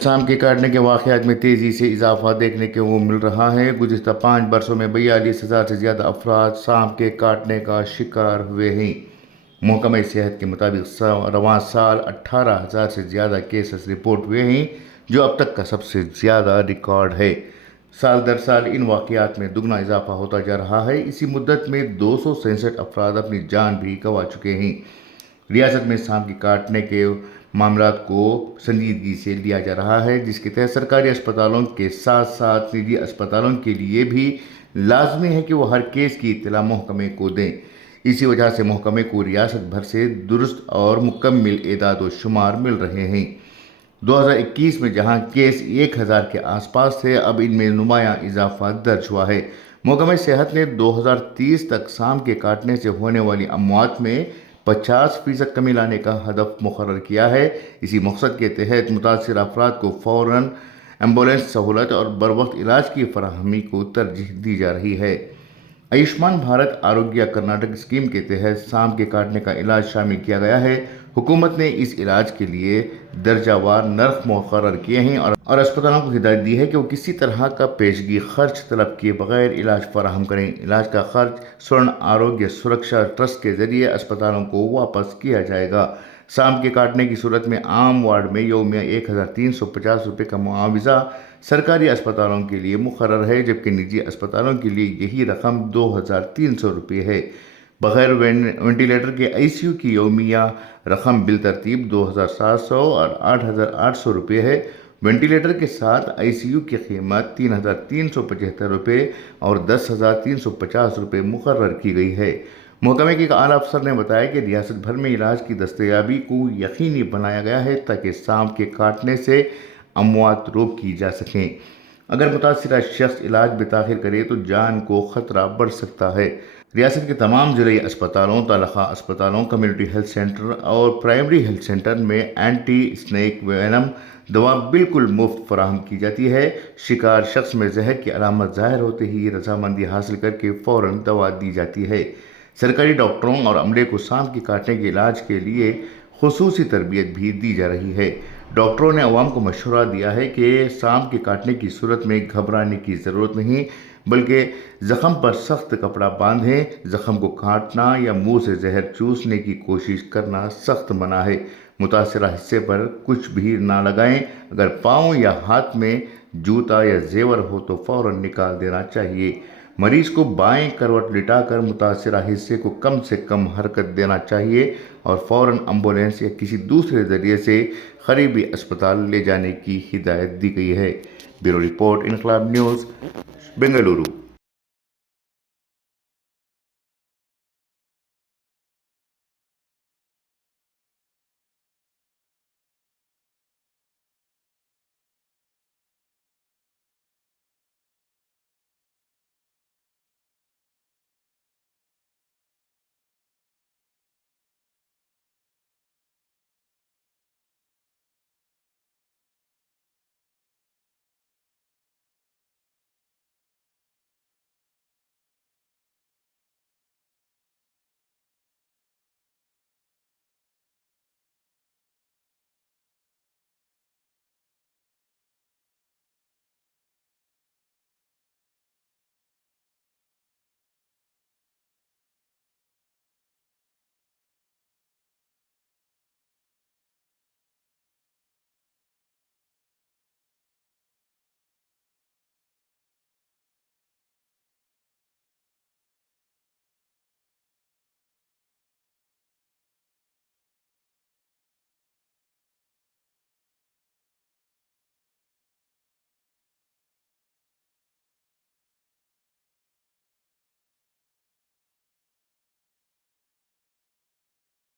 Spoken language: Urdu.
سانپ کے کاٹنے کے واقعات میں تیزی سے اضافہ دیکھنے کو مل رہا ہے۔ گزشتہ 5 برسوں میں 42,000 سے زیادہ افراد سانپ کے کاٹنے کا شکار ہوئے ہیں۔ محکمہ صحت کے مطابق رواں سال 18,000 سے زیادہ کیسز رپورٹ ہوئے ہیں، جو اب تک کا سب سے زیادہ ریکارڈ ہے۔ سال در سال ان واقعات میں دگنا اضافہ ہوتا جا رہا ہے۔ اسی مدت میں 266 افراد اپنی جان بھی گنوا چکے ہیں۔ ریاست میں سانپ کے کاٹنے کے معاملات کو سنجیدگی سے لیا جا رہا ہے، جس کے تحت سرکاری اسپتالوں کے ساتھ ساتھ نجی اسپتالوں کے لیے بھی لازمی ہے کہ وہ ہر کیس کی اطلاع محکمے کو دیں۔ اسی وجہ سے محکمے کو ریاست بھر سے درست اور مکمل اعداد و شمار مل رہے ہیں۔ 2021 میں جہاں کیس 1,000 کے آس پاس تھے، اب ان میں نمایاں اضافہ درج ہوا ہے۔ محکمہ صحت نے 2030 تک سانپ کے کاٹنے سے ہونے والی اموات میں 50% کمی لانے کا ہدف مقرر کیا ہے۔ اسی مقصد کے تحت متاثرہ افراد کو فوراً ایمبولینس سہولت اور بروقت علاج کی فراہمی کو ترجیح دی جا رہی ہے۔ آیوشمان بھارت آروگیہ کرناٹک اسکیم کے تحت سانپ کے کاٹنے کا علاج شامل کیا گیا ہے۔ حکومت نے اس علاج کے لیے درجہ وار نرخ مقرر کیے ہیں اور اسپتالوں کو ہدایت دی ہے کہ وہ کسی طرح کا پیشگی خرچ طلب کیے بغیر علاج فراہم کریں۔ علاج کا خرچ سورن آروگیہ سرکشا ٹرسٹ کے ذریعے اسپتالوں کو واپس کیا جائے گا۔ سانپ کے کاٹنے کی صورت میں عام وارڈ میں یومیہ 1,350 روپے کا معاوضہ سرکاری اسپتالوں کے لیے مقرر ہے، جبکہ نجی اسپتالوں کے لیے یہی رقم 2,300 روپے ہے۔ بغیر وینٹیلیٹر کے ICU کی یومیہ رقم بالترتیب 2,700 اور 8,800 روپے ہے۔ وینٹیلیٹر کے ساتھ ICU کی قیمت 3,375 روپے اور 10,350 روپے مقرر کی گئی ہے۔ محکمے کے ایک اعلیٰ افسر نے بتایا کہ ریاست بھر میں علاج کی دستیابی کو یقینی بنایا گیا ہے تاکہ سانپ کے کاٹنے سے اموات روکی جا سکیں۔ اگر متاثرہ شخص علاج میں تاخیر کرے تو جان کو خطرہ بڑھ سکتا ہے۔ ریاست کے تمام ضلعی اسپتالوں، تعلقہ اسپتالوں، کمیونٹی ہیلتھ سینٹر اور پرائمری ہیلتھ سینٹر میں اینٹی اسنیک وینم دوا بالکل مفت فراہم کی جاتی ہے۔ شکار شخص میں زہر کی علامت ظاہر ہوتے ہی رضامندی حاصل کر کے فوراً دوا دی جاتی ہے۔ سرکاری ڈاکٹروں اور عملے کو سانپ کے کاٹنے کے علاج کے لیے خصوصی تربیت بھی دی جا رہی ہے۔ ڈاکٹروں نے عوام کو مشورہ دیا ہے کہ سانپ کے کاٹنے کی صورت میں گھبرانے کی ضرورت نہیں، بلکہ زخم پر سخت کپڑا باندھیں۔ زخم کو کاٹنا یا منہ سے زہر چوسنے کی کوشش کرنا سخت منع ہے۔ متاثرہ حصے پر کچھ بھی نہ لگائیں۔ اگر پاؤں یا ہاتھ میں جوتا یا زیور ہو تو فوراً نکال دینا چاہیے۔ مریض کو بائیں کروٹ لٹا کر متاثرہ حصے کو کم سے کم حرکت دینا چاہیے اور فوراً ایمبولینس یا کسی دوسرے ذریعے سے قریبی اسپتال لے جانے کی ہدایت دی گئی ہے۔ بیورو رپورٹ، انقلاب نیوز، بنگلورو۔